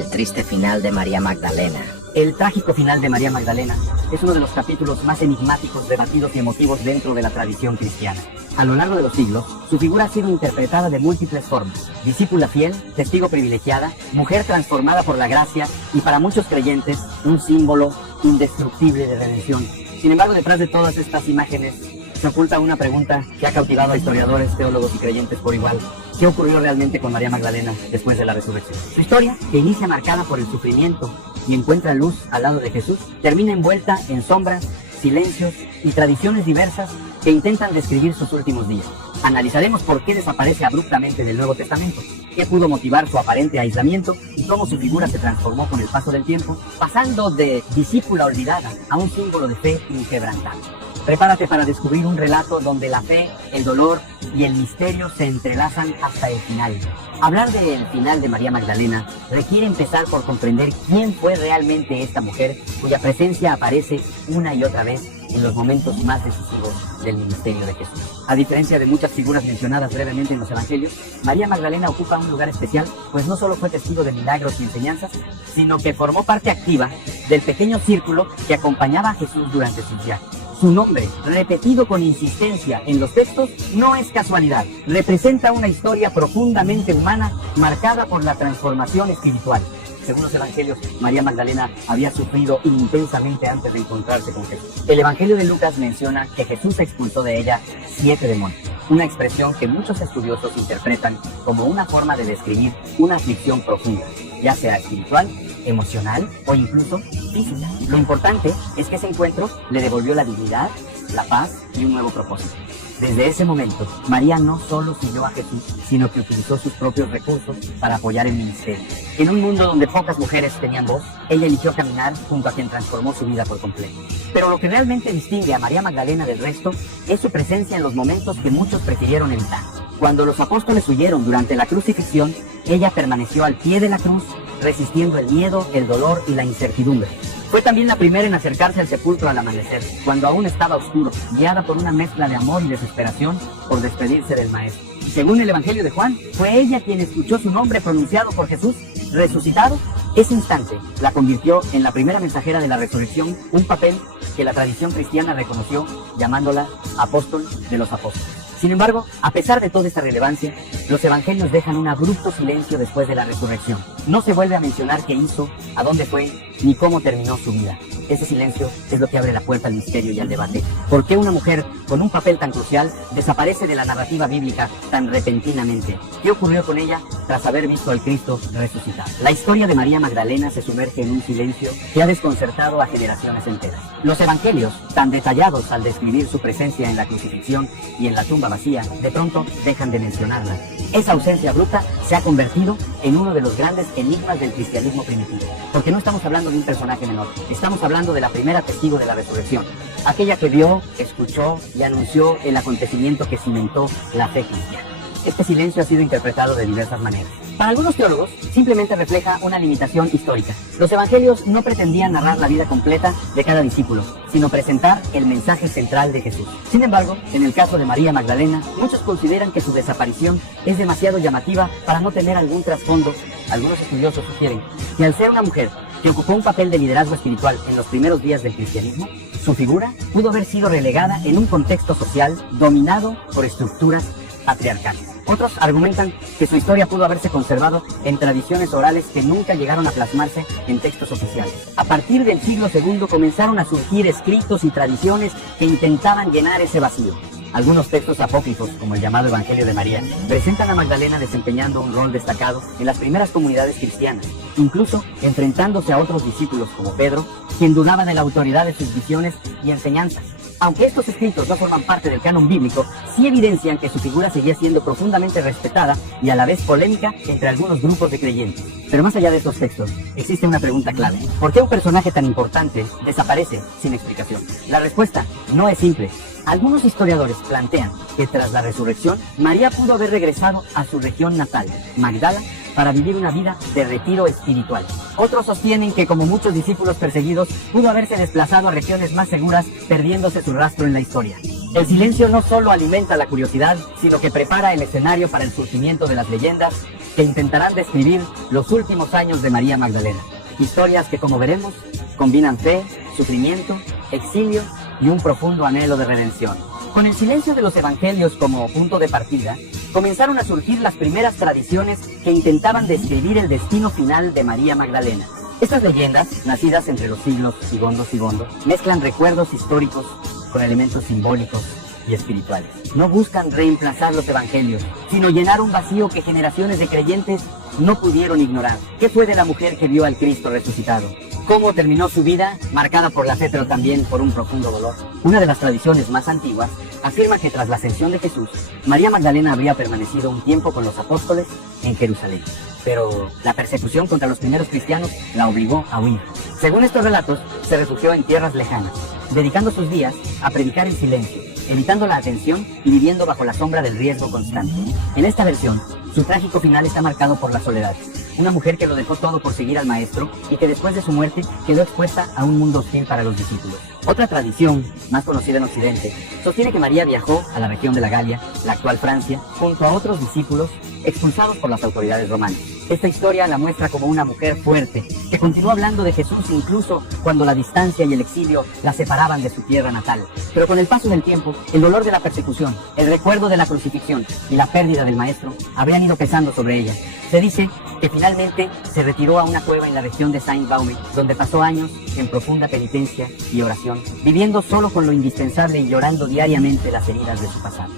El triste final de María Magdalena. El trágico final de María Magdalena es uno de los capítulos más enigmáticos, debatidos y emotivos dentro de la tradición cristiana. A lo largo de los siglos, su figura ha sido interpretada de múltiples formas: discípula fiel, testigo privilegiada, mujer transformada por la gracia y, para muchos creyentes, un símbolo indestructible de redención. Sin embargo, detrás de todas estas imágenes se oculta una pregunta que ha cautivado a historiadores, teólogos y creyentes por igual. ¿Qué ocurrió realmente con María Magdalena después de la resurrección? Su historia, que inicia marcada por el sufrimiento y encuentra luz al lado de Jesús, termina envuelta en sombras, silencios y tradiciones diversas que intentan describir sus últimos días. Analizaremos por qué desaparece abruptamente del Nuevo Testamento, qué pudo motivar su aparente aislamiento y cómo su figura se transformó con el paso del tiempo, pasando de discípula olvidada a un símbolo de fe inquebrantable. Prepárate para descubrir un relato donde la fe, el dolor y el misterio se entrelazan hasta el final. Hablar del final de María Magdalena requiere empezar por comprender quién fue realmente esta mujer cuya presencia aparece una y otra vez en los momentos más decisivos del ministerio de Jesús. A diferencia de muchas figuras mencionadas brevemente en los evangelios, María Magdalena ocupa un lugar especial, pues no solo fue testigo de milagros y enseñanzas, sino que formó parte activa del pequeño círculo que acompañaba a Jesús durante sus viajes. Su nombre, repetido con insistencia en los textos, no es casualidad. Representa una historia profundamente humana, marcada por la transformación espiritual. Según los evangelios, María Magdalena había sufrido intensamente antes de encontrarse con Jesús. El evangelio de Lucas menciona que Jesús expulsó de ella 7 demonios, una expresión que muchos estudiosos interpretan como una forma de describir una aflicción profunda, ya sea espiritual, emocional o incluso física. Lo importante es que ese encuentro le devolvió la dignidad, la paz y un nuevo propósito. Desde ese momento, María no solo siguió a Jesús, sino que utilizó sus propios recursos para apoyar el ministerio. En un mundo donde pocas mujeres tenían voz, ella eligió caminar junto a quien transformó su vida por completo. Pero lo que realmente distingue a María Magdalena del resto es su presencia en los momentos que muchos prefirieron evitar. Cuando los apóstoles huyeron durante la crucifixión, ella permaneció al pie de la cruz, resistiendo el miedo, el dolor y la incertidumbre. Fue también la primera en acercarse al sepulcro al amanecer, cuando aún estaba oscuro, guiada por una mezcla de amor y desesperación por despedirse del Maestro. Y según el Evangelio de Juan, fue ella quien escuchó su nombre pronunciado por Jesús, resucitado. Ese instante la convirtió en la primera mensajera de la resurrección, un papel que la tradición cristiana reconoció llamándola apóstol de los apóstoles. Sin embargo, a pesar de toda esta relevancia, los evangelios dejan un abrupto silencio después de la resurrección. No se vuelve a mencionar qué hizo, a dónde fue, ni cómo terminó su vida. Ese silencio es lo que abre la puerta al misterio y al debate. ¿Por qué una mujer con un papel tan crucial desaparece de la narrativa bíblica tan repentinamente? ¿Qué ocurrió con ella tras haber visto al Cristo resucitado? La historia de María Magdalena se sumerge en un silencio que ha desconcertado a generaciones enteras. Los evangelios, tan detallados al describir su presencia en la crucifixión y en la tumba vacía, de pronto dejan de mencionarla. Esa ausencia abrupta se ha convertido en uno de los grandes enigmas del cristianismo primitivo. Porque no estamos hablando de un personaje menor, estamos hablando de la primera testigo de la resurrección, aquella que vio, escuchó y anunció el acontecimiento que cimentó la fe cristiana. Este silencio ha sido interpretado de diversas maneras. Para algunos teólogos, simplemente refleja una limitación histórica. Los evangelios no pretendían narrar la vida completa de cada discípulo, sino presentar el mensaje central de Jesús. Sin embargo, en el caso de María Magdalena, muchos consideran que su desaparición es demasiado llamativa para no tener algún trasfondo. Algunos estudiosos sugieren que al ser una mujer que ocupó un papel de liderazgo espiritual en los primeros días del cristianismo, su figura pudo haber sido relegada en un contexto social dominado por estructuras patriarcales. Otros argumentan que su historia pudo haberse conservado en tradiciones orales que nunca llegaron a plasmarse en textos oficiales. A partir del siglo II comenzaron a surgir escritos y tradiciones que intentaban llenar ese vacío. Algunos textos apócrifos, como el llamado Evangelio de María, presentan a Magdalena desempeñando un rol destacado en las primeras comunidades cristianas, incluso enfrentándose a otros discípulos como Pedro, quien dudaba de la autoridad de sus visiones y enseñanzas. Aunque estos escritos no forman parte del canon bíblico, sí evidencian que su figura seguía siendo profundamente respetada y a la vez polémica entre algunos grupos de creyentes. Pero más allá de estos textos, existe una pregunta clave. ¿Por qué un personaje tan importante desaparece sin explicación? La respuesta no es simple. Algunos historiadores plantean que tras la resurrección, María pudo haber regresado a su región natal, Magdala, para vivir una vida de retiro espiritual. Otros sostienen que, como muchos discípulos perseguidos, pudo haberse desplazado a regiones más seguras, perdiéndose su rastro en la historia. El silencio no solo alimenta la curiosidad, sino que prepara el escenario para el surgimiento de las leyendas que intentarán describir los últimos años de María Magdalena. Historias que, como veremos, combinan fe, sufrimiento, exilio y un profundo anhelo de redención. Con el silencio de los evangelios como punto de partida, comenzaron a surgir las primeras tradiciones que intentaban describir el destino final de María Magdalena. Estas leyendas, nacidas entre los siglos II, mezclan recuerdos históricos con elementos simbólicos y espirituales. No buscan reemplazar los evangelios, sino llenar un vacío que generaciones de creyentes no pudieron ignorar. ¿Qué fue de la mujer que vio al Cristo resucitado? ¿Cómo terminó su vida? Marcada por la fe, pero también por un profundo dolor. Una de las tradiciones más antiguas afirma que tras la ascensión de Jesús, María Magdalena habría permanecido un tiempo con los apóstoles en Jerusalén. Pero la persecución contra los primeros cristianos la obligó a huir. Según estos relatos, se refugió en tierras lejanas, dedicando sus días a predicar en silencio, evitando la atención y viviendo bajo la sombra del riesgo constante. En esta versión, su trágico final está marcado por la soledad. Una mujer que lo dejó todo por seguir al maestro y que después de su muerte quedó expuesta a un mundo hostil para los discípulos. Otra tradición, más conocida en Occidente, sostiene que María viajó a la región de la Galia, la actual Francia, junto a otros discípulos expulsados por las autoridades romanas. Esta historia la muestra como una mujer fuerte, que continuó hablando de Jesús incluso cuando la distancia y el exilio la separaban de su tierra natal. Pero con el paso del tiempo, el dolor de la persecución, el recuerdo de la crucifixión y la pérdida del maestro habrían ido pesando sobre ella. Se dice que finalmente se retiró a una cueva en la región de Saint-Baume, donde pasó años en profunda penitencia y oración, viviendo solo con lo indispensable y llorando diariamente las heridas de su pasado.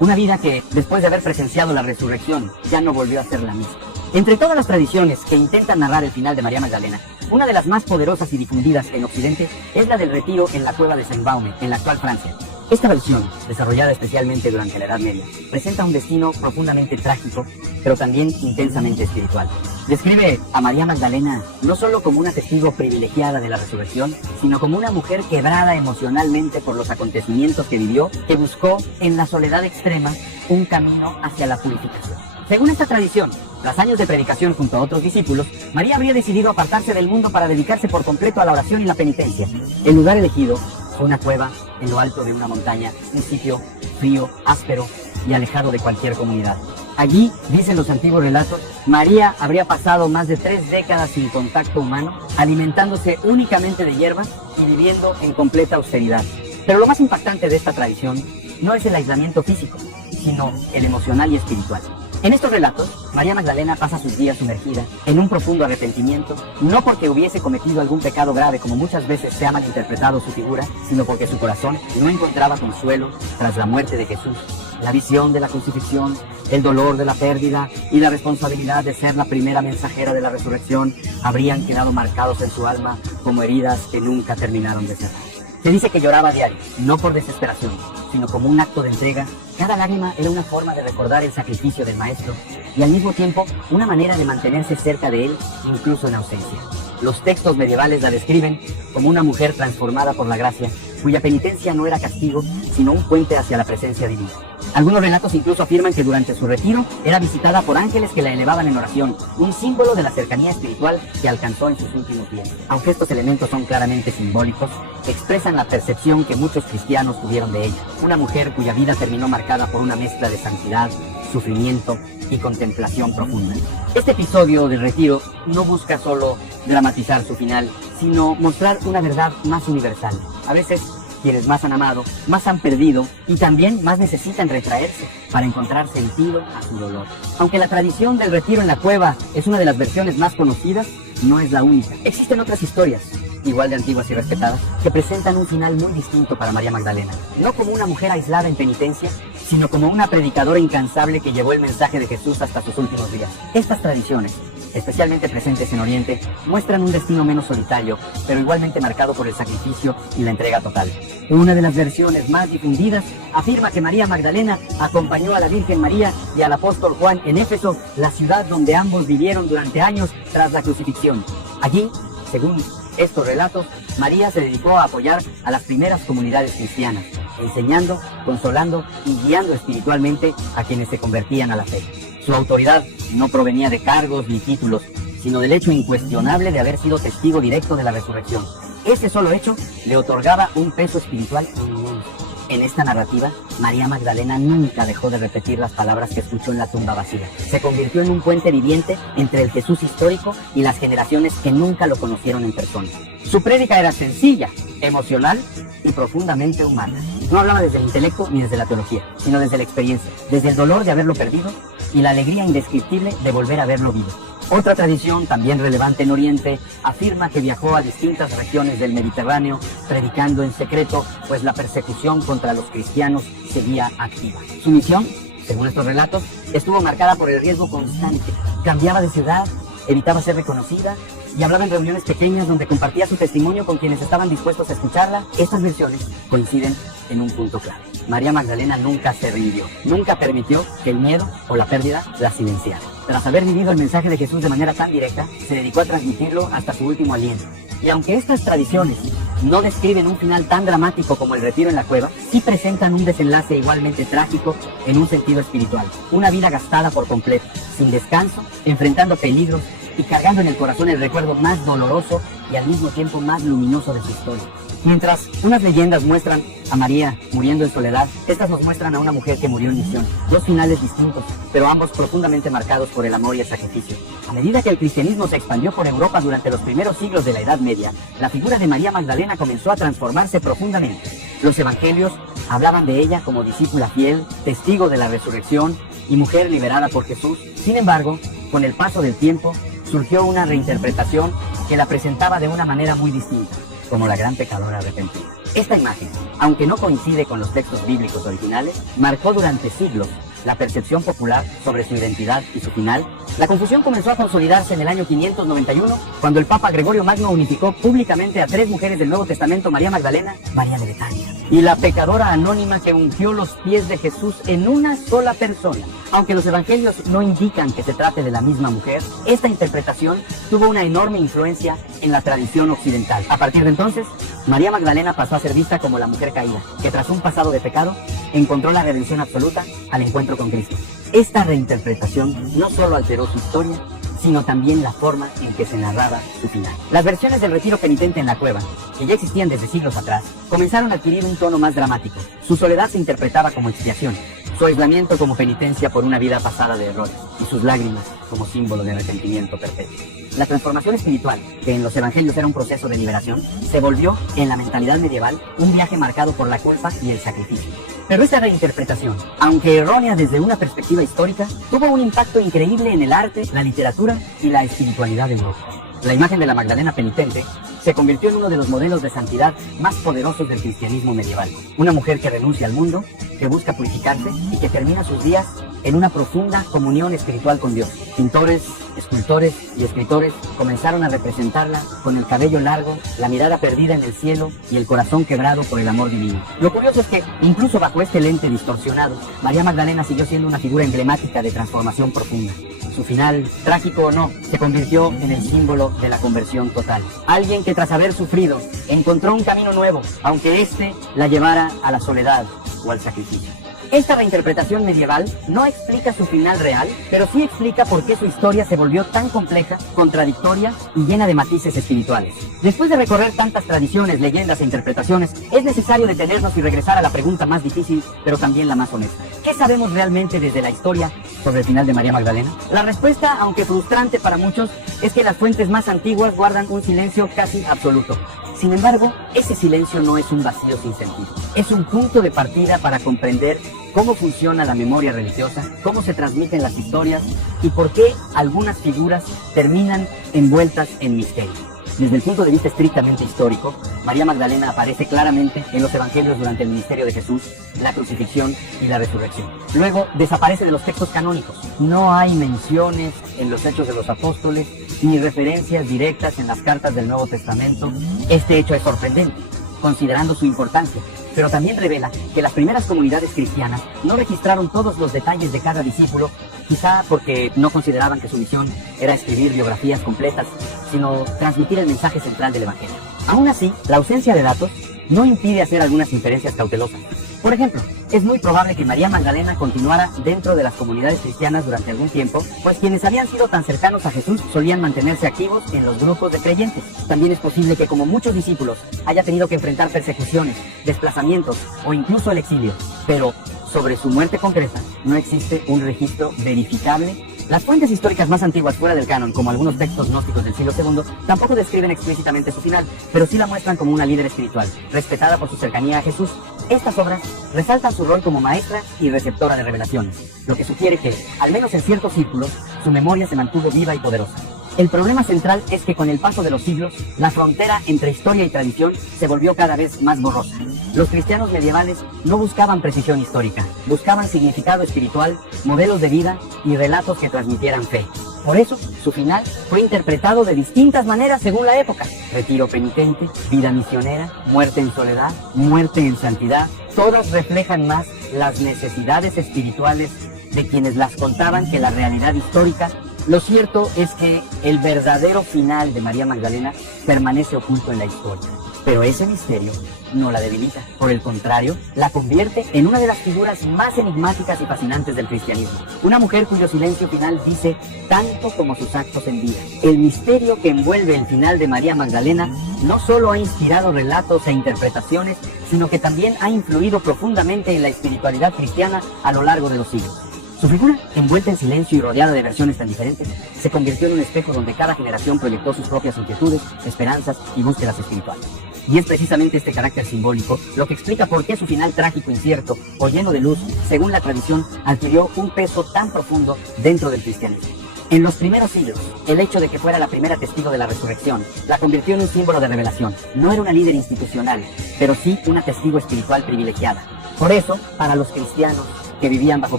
Una vida que, después de haber presenciado la resurrección, ya no volvió a ser la misma. Entre todas las tradiciones que intentan narrar el final de María Magdalena, una de las más poderosas y difundidas en Occidente es la del retiro en la cueva de Saint-Baume, en la actual Francia. Esta versión, desarrollada especialmente durante la Edad Media, presenta un destino profundamente trágico, pero también intensamente espiritual. Describe a María Magdalena no solo como una testigo privilegiada de la resurrección, sino como una mujer quebrada emocionalmente por los acontecimientos que vivió, que buscó en la soledad extrema un camino hacia la purificación. Según esta tradición, tras años de predicación junto a otros discípulos, María habría decidido apartarse del mundo para dedicarse por completo a la oración y la penitencia. El lugar elegido fue una cueva en lo alto de una montaña, un sitio frío, áspero y alejado de cualquier comunidad. Allí, dicen los antiguos relatos, María habría pasado más de 3 décadas sin contacto humano, alimentándose únicamente de hierbas y viviendo en completa austeridad. Pero lo más impactante de esta tradición no es el aislamiento físico, sino el emocional y espiritual. En estos relatos, María Magdalena pasa sus días sumergida en un profundo arrepentimiento, no porque hubiese cometido algún pecado grave como muchas veces se ha malinterpretado su figura, sino porque su corazón no encontraba consuelo tras la muerte de Jesús. La visión de la crucifixión, el dolor de la pérdida y la responsabilidad de ser la primera mensajera de la resurrección habrían quedado marcados en su alma como heridas que nunca terminaron de cerrar. Se dice que lloraba a diario, no por desesperación, sino como un acto de entrega. Cada lágrima era una forma de recordar el sacrificio del maestro y al mismo tiempo una manera de mantenerse cerca de él, incluso en ausencia. Los textos medievales la describen como una mujer transformada por la gracia, cuya penitencia no era castigo, sino un puente hacia la presencia divina. Algunos relatos incluso afirman que durante su retiro era visitada por ángeles que la elevaban en oración, un símbolo de la cercanía espiritual que alcanzó en sus últimos días. Aunque estos elementos son claramente simbólicos, expresan la percepción que muchos cristianos tuvieron de ella. Una mujer cuya vida terminó marcada por una mezcla de santidad, sufrimiento y contemplación profunda. Este episodio del retiro no busca solo dramatizar su final, sino mostrar una verdad más universal. A veces, quienes más han amado, más han perdido y también más necesitan retraerse para encontrar sentido a su dolor. Aunque la tradición del retiro en la cueva es una de las versiones más conocidas, no es la única. Existen otras historias, igual de antiguas y respetadas, que presentan un final muy distinto para María Magdalena. No como una mujer aislada en penitencia, sino como una predicadora incansable que llevó el mensaje de Jesús hasta sus últimos días. Estas tradiciones, especialmente presentes en Oriente, muestran un destino menos solitario, pero igualmente marcado por el sacrificio y la entrega total. Una de las versiones más difundidas afirma que María Magdalena acompañó a la Virgen María y al apóstol Juan en Éfeso, la ciudad donde ambos vivieron durante años tras la crucifixión. Allí, según estos relatos, María se dedicó a apoyar a las primeras comunidades cristianas, enseñando, consolando y guiando espiritualmente a quienes se convertían a la fe. Su autoridad no provenía de cargos ni títulos, sino del hecho incuestionable de haber sido testigo directo de la resurrección. Ese solo hecho le otorgaba un peso espiritual inmenso. En esta narrativa, María Magdalena nunca dejó de repetir las palabras que escuchó en la tumba vacía. Se convirtió en un puente viviente entre el Jesús histórico y las generaciones que nunca lo conocieron en persona. Su prédica era sencilla, emocional y profundamente humana. No hablaba desde el intelecto ni desde la teología, sino desde la experiencia, desde el dolor de haberlo perdido y la alegría indescriptible de volver a verlo vivo. Otra tradición, también relevante en Oriente, afirma que viajó a distintas regiones del Mediterráneo predicando en secreto, pues la persecución contra los cristianos seguía activa. Su misión, según estos relatos, estuvo marcada por el riesgo constante. Cambiaba de ciudad, evitaba ser reconocida y hablaba en reuniones pequeñas donde compartía su testimonio con quienes estaban dispuestos a escucharla. Estas versiones coinciden en un punto clave. María Magdalena nunca se rindió, nunca permitió que el miedo o la pérdida la silenciara. Tras haber vivido el mensaje de Jesús de manera tan directa, se dedicó a transmitirlo hasta su último aliento. Y aunque estas tradiciones no describen un final tan dramático como el retiro en la cueva, sí presentan un desenlace igualmente trágico en un sentido espiritual. Una vida gastada por completo, sin descanso, enfrentando peligros y cargando en el corazón el recuerdo más doloroso y al mismo tiempo más luminoso de su historia. Mientras unas leyendas muestran a María muriendo en soledad, estas nos muestran a una mujer que murió en misión. Dos finales distintos, pero ambos profundamente marcados por el amor y el sacrificio. A medida que el cristianismo se expandió por Europa durante los primeros siglos de la Edad Media, la figura de María Magdalena comenzó a transformarse profundamente. Los evangelios hablaban de ella como discípula fiel, testigo de la resurrección y mujer liberada por Jesús. Sin embargo, con el paso del tiempo, surgió una reinterpretación que la presentaba de una manera muy distinta, como la gran pecadora arrepentida. Esta imagen, aunque no coincide con los textos bíblicos originales, marcó durante siglos la percepción popular sobre su identidad y su final. La confusión comenzó a consolidarse en el año 591, cuando el Papa Gregorio Magno unificó públicamente a tres mujeres del Nuevo Testamento: María Magdalena, María de Betania y la pecadora anónima que ungió los pies de Jesús en una sola persona. Aunque los evangelios no indican que se trate de la misma mujer, esta interpretación tuvo una enorme influencia en la tradición occidental. A partir de entonces, María Magdalena pasó a ser vista como la mujer caída, que tras un pasado de pecado, encontró la redención absoluta al encuentro con Cristo. Esta reinterpretación no solo alteró su historia, sino también la forma en que se narraba su final. Las versiones del retiro penitente en la cueva, que ya existían desde siglos atrás, comenzaron a adquirir un tono más dramático. Su soledad se interpretaba como expiación, su aislamiento como penitencia por una vida pasada de errores, y sus lágrimas como símbolo de arrepentimiento perpetuo. La transformación espiritual, que en los evangelios era un proceso de liberación, se volvió, en la mentalidad medieval, un viaje marcado por la culpa y el sacrificio. Pero esta reinterpretación, aunque errónea desde una perspectiva histórica, tuvo un impacto increíble en el arte, la literatura y la espiritualidad de Europa. La imagen de la Magdalena penitente se convirtió en uno de los modelos de santidad más poderosos del cristianismo medieval. Una mujer que renuncia al mundo, que busca purificarse y que termina sus días en una profunda comunión espiritual con Dios. Pintores, escultores y escritores comenzaron a representarla con el cabello largo, la mirada perdida en el cielo y el corazón quebrado por el amor divino. Lo curioso es que, incluso bajo este lente distorsionado, María Magdalena siguió siendo una figura emblemática de transformación profunda. Su final, trágico o no, se convirtió en el símbolo de la conversión total. Alguien que tras haber sufrido, encontró un camino nuevo, aunque éste la llevara a la soledad o al sacrificio. Esta reinterpretación medieval no explica su final real, pero sí explica por qué su historia se volvió tan compleja, contradictoria y llena de matices espirituales. Después de recorrer tantas tradiciones, leyendas e interpretaciones, es necesario detenernos y regresar a la pregunta más difícil, pero también la más honesta. ¿Qué sabemos realmente desde la historia sobre el final de María Magdalena? La respuesta, aunque frustrante para muchos, es que las fuentes más antiguas guardan un silencio casi absoluto. Sin embargo, ese silencio no es un vacío sin sentido. Es un punto de partida para comprender cómo funciona la memoria religiosa, cómo se transmiten las historias y por qué algunas figuras terminan envueltas en misterio. Desde el punto de vista estrictamente histórico, María Magdalena aparece claramente en los evangelios durante el ministerio de Jesús, la crucifixión y la resurrección. Luego desaparece de los textos canónicos. No hay menciones en los Hechos de los Apóstoles ni referencias directas en las cartas del Nuevo Testamento. Este hecho es sorprendente, considerando su importancia, pero también revela que las primeras comunidades cristianas no registraron todos los detalles de cada discípulo, quizá porque no consideraban que su misión era escribir biografías completas, sino transmitir el mensaje central del Evangelio. Aún así, la ausencia de datos no impide hacer algunas inferencias cautelosas. Por ejemplo, es muy probable que María Magdalena continuara dentro de las comunidades cristianas durante algún tiempo, pues quienes habían sido tan cercanos a Jesús solían mantenerse activos en los grupos de creyentes. También es posible que, como muchos discípulos, haya tenido que enfrentar persecuciones, desplazamientos o incluso el exilio. Pero sobre su muerte concreta no existe un registro verificable. Las fuentes históricas más antiguas fuera del canon, como algunos textos gnósticos del siglo II, tampoco describen explícitamente su final, pero sí la muestran como una líder espiritual, respetada por su cercanía a Jesús. Estas obras resaltan su rol como maestra y receptora de revelaciones, lo que sugiere que, al menos en ciertos círculos, su memoria se mantuvo viva y poderosa. El problema central es que con el paso de los siglos, la frontera entre historia y tradición se volvió cada vez más borrosa. Los cristianos medievales no buscaban precisión histórica, buscaban significado espiritual, modelos de vida y relatos que transmitieran fe. Por eso, su final fue interpretado de distintas maneras según la época. Retiro penitente, vida misionera, muerte en soledad, muerte en santidad. Todas reflejan más las necesidades espirituales de quienes las contaban que la realidad histórica. Lo cierto es que el verdadero final de María Magdalena permanece oculto en la historia. Pero ese misterio no la debilita. Por el contrario, la convierte en una de las figuras más enigmáticas y fascinantes del cristianismo. Una mujer cuyo silencio final dice tanto como sus actos en vida. El misterio que envuelve el final de María Magdalena no solo ha inspirado relatos e interpretaciones, sino que también ha influido profundamente en la espiritualidad cristiana a lo largo de los siglos. Su figura, envuelta en silencio y rodeada de versiones tan diferentes, se convirtió en un espejo donde cada generación proyectó sus propias inquietudes, esperanzas y búsquedas espirituales. Y es precisamente este carácter simbólico lo que explica por qué su final trágico, incierto o lleno de luz, según la tradición, adquirió un peso tan profundo dentro del cristianismo. En los primeros siglos, el hecho de que fuera la primera testigo de la resurrección la convirtió en un símbolo de revelación. No era una líder institucional, pero sí una testigo espiritual privilegiada. Por eso, para los cristianos que vivían bajo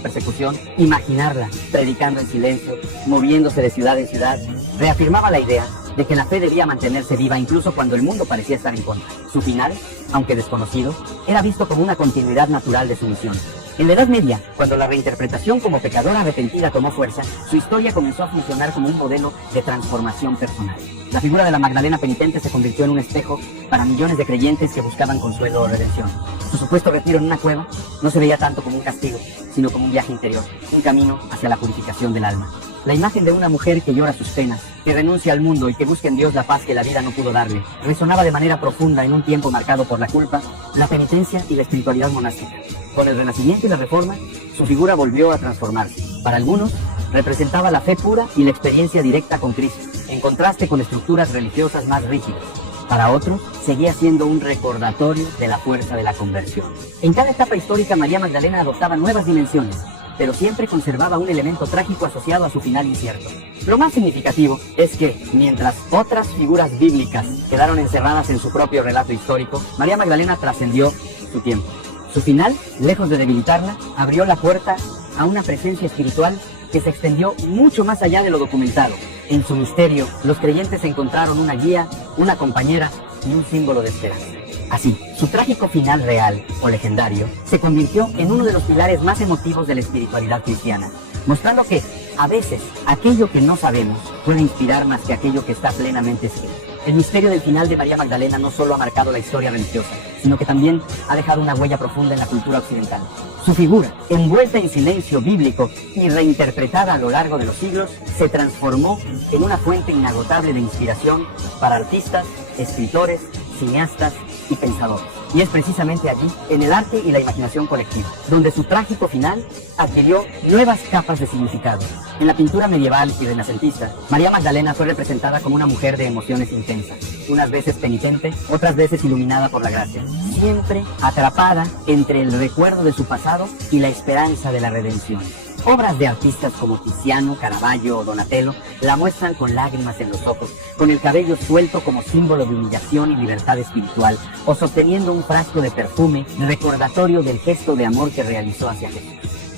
persecución, imaginarla predicando en silencio, moviéndose de ciudad en ciudad, reafirmaba la idea de que la fe debía mantenerse viva incluso cuando el mundo parecía estar en contra. Su final, aunque desconocido, era visto como una continuidad natural de su misión. En la Edad Media, cuando la reinterpretación como pecadora arrepentida tomó fuerza, su historia comenzó a funcionar como un modelo de transformación personal. La figura de la Magdalena penitente se convirtió en un espejo para millones de creyentes que buscaban consuelo o redención. Su supuesto retiro en una cueva no se veía tanto como un castigo, sino como un viaje interior, un camino hacia la purificación del alma. La imagen de una mujer que llora sus penas, que renuncia al mundo y que busca en Dios la paz que la vida no pudo darle, resonaba de manera profunda en un tiempo marcado por la culpa, la penitencia y la espiritualidad monástica. Con el Renacimiento y la Reforma, su figura volvió a transformarse. Para algunos, representaba la fe pura y la experiencia directa con Cristo, en contraste con estructuras religiosas más rígidas. Para otros, seguía siendo un recordatorio de la fuerza de la conversión. En cada etapa histórica, María Magdalena adoptaba nuevas dimensiones, pero siempre conservaba un elemento trágico asociado a su final incierto. Lo más significativo es que, mientras otras figuras bíblicas quedaron encerradas en su propio relato histórico, María Magdalena trascendió su tiempo. Su final, lejos de debilitarla, abrió la puerta a una presencia espiritual que se extendió mucho más allá de lo documentado. En su misterio, los creyentes encontraron una guía, una compañera y un símbolo de esperanza. Así, su trágico final real o legendario se convirtió en uno de los pilares más emotivos de la espiritualidad cristiana, mostrando que, a veces, aquello que no sabemos puede inspirar más que aquello que está plenamente escrito. El misterio del final de María Magdalena no solo ha marcado la historia religiosa, sino que también ha dejado una huella profunda en la cultura occidental. Su figura, envuelta en silencio bíblico y reinterpretada a lo largo de los siglos, se transformó en una fuente inagotable de inspiración para artistas, escritores, cineastas y pensadores. Y es precisamente allí, en el arte y la imaginación colectiva, donde su trágico final adquirió nuevas capas de significado. En la pintura medieval y renacentista, María Magdalena fue representada como una mujer de emociones intensas, unas veces penitente, otras veces iluminada por la gracia, siempre atrapada entre el recuerdo de su pasado y la esperanza de la redención. Obras de artistas como Tiziano, Caravaggio o Donatello la muestran con lágrimas en los ojos, con el cabello suelto como símbolo de humillación y libertad espiritual, o sosteniendo un frasco de perfume, recordatorio del gesto de amor que realizó hacia Jesús.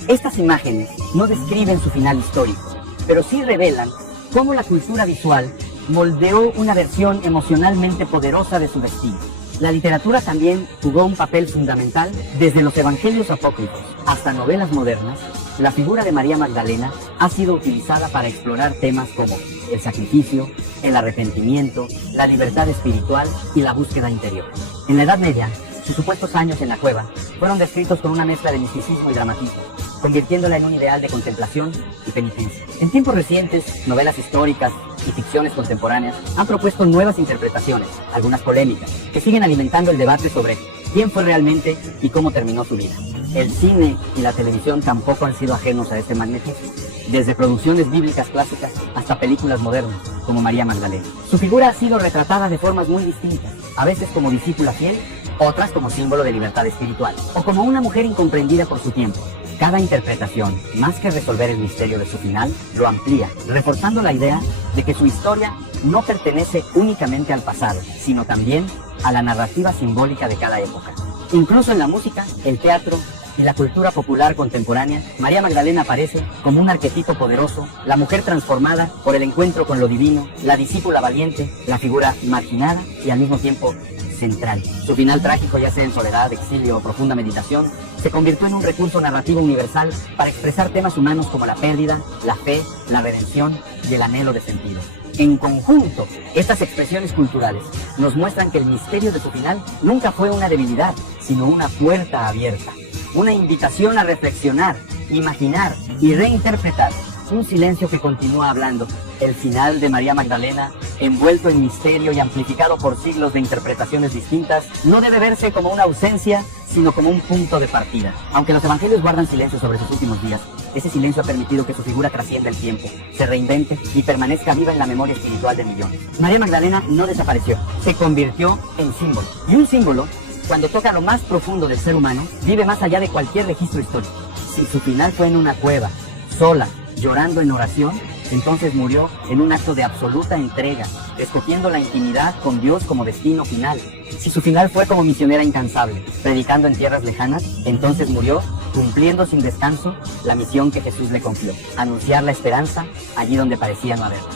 Estas imágenes no describen su final histórico, pero sí revelan cómo la cultura visual moldeó una versión emocionalmente poderosa de su destino. La literatura también jugó un papel fundamental. Desde los evangelios apócrifos hasta novelas modernas, la figura de María Magdalena ha sido utilizada para explorar temas como el sacrificio, el arrepentimiento, la libertad espiritual y la búsqueda interior. En la Edad Media, Sus supuestos años en la cueva fueron descritos con una mezcla de misticismo y dramatismo, convirtiéndola en un ideal de contemplación y penitencia. En tiempos recientes, novelas históricas y ficciones contemporáneas han propuesto nuevas interpretaciones, algunas polémicas, que siguen alimentando el debate sobre quién fue realmente y cómo terminó su vida. El cine y la televisión tampoco han sido ajenos a este magnetismo, desde producciones bíblicas clásicas hasta películas modernas, como María Magdalena. Su figura ha sido retratada de formas muy distintas, a veces como discípula fiel, otras como símbolo de libertad espiritual, o como una mujer incomprendida por su tiempo. Cada interpretación, más que resolver el misterio de su final, lo amplía, reforzando la idea de que su historia no pertenece únicamente al pasado, sino también a la narrativa simbólica de cada época. Incluso en la música, el teatro y la cultura popular contemporánea, María Magdalena aparece como un arquetipo poderoso, la mujer transformada por el encuentro con lo divino, la discípula valiente, la figura marginada y al mismo tiempo central. Su final trágico, ya sea en soledad, exilio o profunda meditación, se convirtió en un recurso narrativo universal para expresar temas humanos como la pérdida, la fe, la redención y el anhelo de sentido. En conjunto, estas expresiones culturales nos muestran que el misterio de su final nunca fue una debilidad, sino una puerta abierta, una invitación a reflexionar, imaginar y reinterpretar. Un silencio que continúa hablando. El final de María Magdalena, envuelto en misterio y amplificado por siglos de interpretaciones distintas, no debe verse como una ausencia, sino como un punto de partida. Aunque los evangelios guardan silencio sobre sus últimos días, ese silencio ha permitido que su figura trascienda el tiempo, se reinvente y permanezca viva en la memoria espiritual de millones. María Magdalena no desapareció, se convirtió en símbolo. Y un símbolo, cuando toca lo más profundo del ser humano, vive más allá de cualquier registro histórico. Si su final fue en una cueva, sola, llorando en oración, entonces murió en un acto de absoluta entrega, escogiendo la intimidad con Dios como destino final. Si su final fue como misionera incansable, predicando en tierras lejanas, entonces murió cumpliendo sin descanso la misión que Jesús le confió, anunciar la esperanza allí donde parecía no haberla.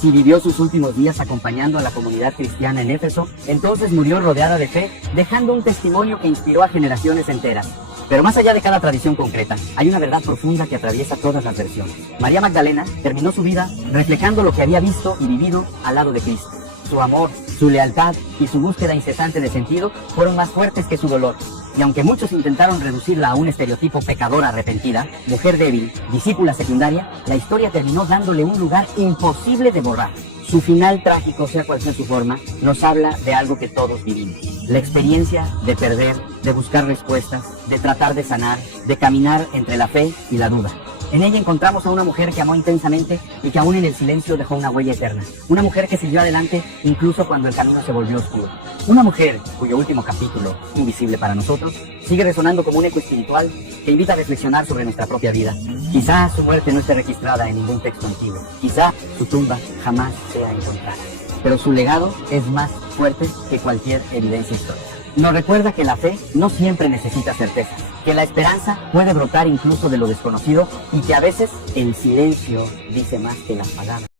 Si vivió sus últimos días acompañando a la comunidad cristiana en Éfeso, entonces murió rodeada de fe, dejando un testimonio que inspiró a generaciones enteras. Pero más allá de cada tradición concreta, hay una verdad profunda que atraviesa todas las versiones. María Magdalena terminó su vida reflejando lo que había visto y vivido al lado de Cristo. Su amor, su lealtad y su búsqueda incesante de sentido fueron más fuertes que su dolor. Y aunque muchos intentaron reducirla a un estereotipo pecadora arrepentida, mujer débil, discípula secundaria, la historia terminó dándole un lugar imposible de borrar. Su final trágico, sea cual sea su forma, nos habla de algo que todos vivimos. La experiencia de perder, de buscar respuestas, de tratar de sanar, de caminar entre la fe y la duda. En ella encontramos a una mujer que amó intensamente y que aún en el silencio dejó una huella eterna. Una mujer que siguió adelante incluso cuando el camino se volvió oscuro. Una mujer cuyo último capítulo, invisible para nosotros, sigue resonando como un eco espiritual que invita a reflexionar sobre nuestra propia vida. Quizá su muerte no esté registrada en ningún texto antiguo. Quizá su tumba jamás sea encontrada. Pero su legado es más fuerte que cualquier evidencia histórica. Nos recuerda que la fe no siempre necesita certezas, que la esperanza puede brotar incluso de lo desconocido y que a veces el silencio dice más que las palabras.